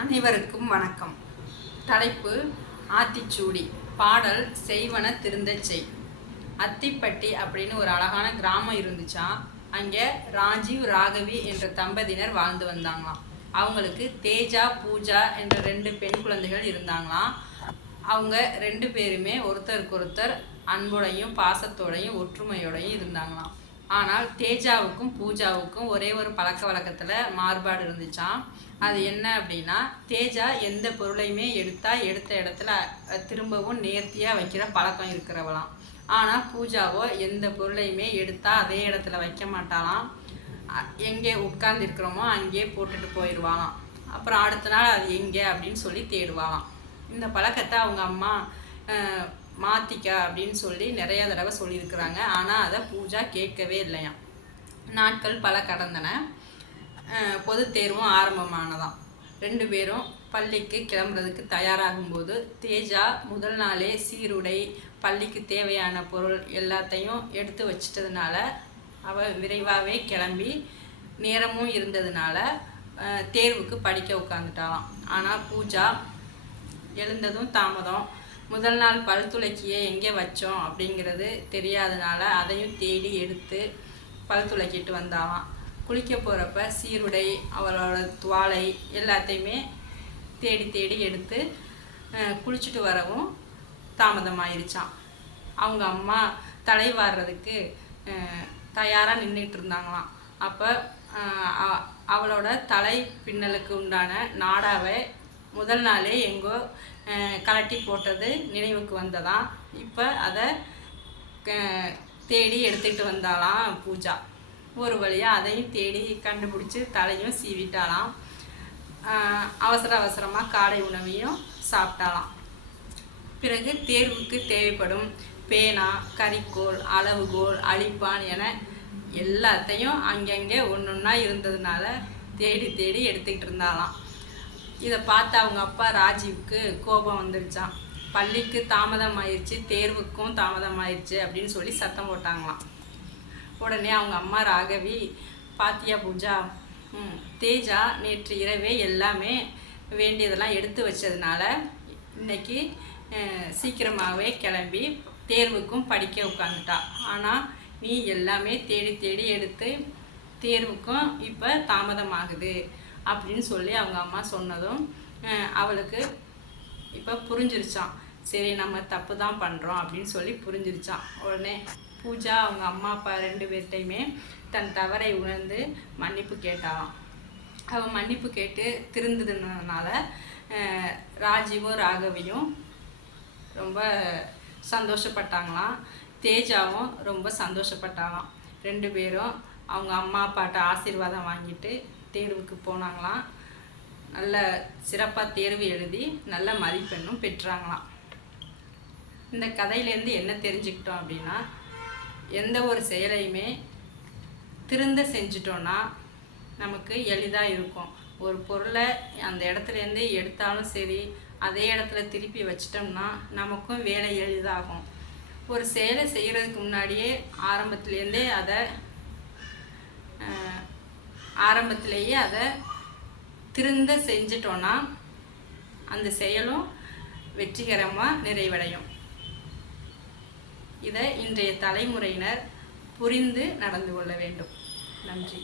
அனைவருக்கும் வணக்கம். தலைப்பு ஆத்திச்சூடி. பாடல் செய்வன திருந்தச் செய். அத்திப்பட்டி அப்படின்னு ஒரு அழகான கிராமம் இருந்துச்சாம். அங்கே ராஜீவ் ராகவி என்ற தம்பதியினர் வாழ்ந்து வந்தாங்களாம். அவங்களுக்கு தேஜா பூஜா என்ற 2 பெண் குழந்தைகள் இருந்தாங்களாம். அவங்க 2 பேருமே ஒருத்தருக்கொருத்தர் அன்போடையும் பாசத்தோடையும் ஒற்றுமையோடையும் இருந்தாங்களாம். ஆனால் தேஜாவுக்கும் பூஜாவுக்கும் ஒரே ஒரு பழக்க வழக்கத்தில் மாறுபாடு இருந்துச்சாம். அது என்ன அப்படின்னா, தேஜா எந்த பொருளையுமே எடுத்த இடத்துல திரும்பவும் நேர்த்தியாக வைக்கிற பழக்கம் இருக்கிறவளாம். ஆனால் பூஜாவோ எந்த பொருளையுமே எடுத்தால் அதே இடத்துல வைக்க மாட்டாளாம். எங்கே உட்கார்ந்து இருக்கிறோமோ அங்கேயே போட்டுட்டு போயிடுவாளாம். அப்புறம் அடுத்த நாள் அது எங்கே அப்படின்னு சொல்லி தேடுவாளாம். இந்த பழக்கத்தை அவங்க அம்மா மாற்றிக்க அப்படின்னு சொல்லி நிறைய தடவை சொல்லியிருக்கிறாங்க. ஆனால் அதை பூஜா கேட்கவே இல்லையாம். நாட்கள் பல கடந்தன. பொது தேர்வும் ஆரம்பமானதாம். 2 பேரும் பள்ளிக்கு கிளம்புறதுக்கு தயாராகும்போது தேஜா முதல் நாளே சீருடை, பள்ளிக்கு தேவையான பொருள் எல்லாத்தையும் எடுத்து வச்சிட்டதுனால அவள் விரைவாகவே கிளம்பி நேரமும் இருந்ததுனால தேர்வுக்கு படிக்க உட்காந்துட்டாளாம். ஆனால் பூஜா எழுந்ததும் தாமதம். முதல் நாள் பல் துளக்கியை எங்கே வச்சோம் அப்படிங்கிறது தெரியாதனால அதையும் தேடி எடுத்து பல் துளக்கிட்டு வந்தாலாம். குளிக்க போகிறப்ப சீருடை, அவளோட துவாலை எல்லாத்தையுமே தேடி தேடி எடுத்து குளிச்சுட்டு வரவும் தாமதமாயிருச்சான். அவங்க அம்மா தலை வாடுறதுக்கு தயாராக நின்றுட்டு இருந்தாங்களாம். அப்போ அவளோட தலை பின்னலுக்கு உண்டான நாடாவை முதல் நாளே எங்கோ கலட்டி போட்டது நினைவுக்கு வந்ததாம். இப்போ அதை தேடி எடுத்துகிட்டு வந்தாலாம் பூஜா. ஒரு வழியாக அதையும் தேடி கண்டுபிடிச்சி தலையும் சீவிட்டாலாம். அவசரமாக காலை உணவையும் சாப்பிட்டாலாம். பிறகு தேர்வுக்கு தேவைப்படும் பேனா, கரிக்கோல், அளவுகோல், அழிப்பான் என எல்லாத்தையும் அங்கங்கே ஒன்றா இருந்ததுனால தேடி தேடி எடுத்துக்கிட்டு இருந்தாலாம். இதை பார்த்து அவங்க அப்பா ராஜீவுக்கு கோபம் வந்துருச்சான். பள்ளிக்கு தாமதம் ஆயிடுச்சு, தேர்வுக்கும் தாமதம் ஆயிடுச்சு அப்படின்னு சொல்லி சத்தம் போட்டாங்களாம். உடனே அவங்க அம்மா ராகவி, பாத்தியா பூஜா, தேஜா நேற்று இரவே எல்லாமே வேண்டியதெல்லாம் எடுத்து வச்சதுனால இன்னைக்கு சீக்கிரமாகவே கிளம்பி தேர்வுக்கும் படிக்க உட்காந்துட்டா. ஆனால் நீ எல்லாமே தேடி தேடி எடுத்து தேர்வுக்கும் இப்போ தாமதமாகுது அப்படின்னு சொல்லி அவங்க அம்மா சொன்னதும் அவளுக்கு இப்போ புரிஞ்சிருச்சான். சரி, நம்ம தப்பு தான் பண்ணுறோம் அப்படின்னு சொல்லி புரிஞ்சிருச்சான். உடனே பூஜா அவங்க அம்மா அப்பா 2 பேர்ட்டையுமே தன் தவறை உணர்ந்து மன்னிப்பு கேட்டாலாம். அவள் மன்னிப்பு கேட்டு திருந்ததுனால ராஜீவும் ராகவியும் ரொம்ப சந்தோஷப்பட்டாங்களாம். தேஜாவும் ரொம்ப சந்தோஷப்பட்டாங்களாம். 2 பேரும் அவங்க அம்மா அப்பாட்ட ஆசீர்வாதம் வாங்கிட்டு தேர்வுக்கு போனாங்களாம். நல்ல சிறப்பாக தேர்வு எழுதி நல்ல மதிப்பெண்ணும் பெற்றாங்களாம். இந்த கதையிலேருந்து என்ன தெரிஞ்சுக்கிட்டோம் அப்படின்னா, எந்த ஒரு செயலையுமே திருந்த செஞ்சிட்டோன்னா நமக்கு எளிதாக இருக்கும். ஒரு பொருளை அந்த இடத்துலேருந்து எடுத்தாலும் சரி, அதே இடத்துல திருப்பி வச்சிட்டோம்னா நமக்கும் வேலை எளிதாகும். ஒரு செயலை செய்கிறதுக்கு முன்னாடியே ஆரம்பத்திலேயே அதை திருந்த செஞ்சிட்டோன்னா அந்த செயலும் வெற்றிகரமாக நிறைவடையும். இதை இன்றைய தலைமுறையினர் புரிந்து நடந்து கொள்ள வேண்டும். நன்றி.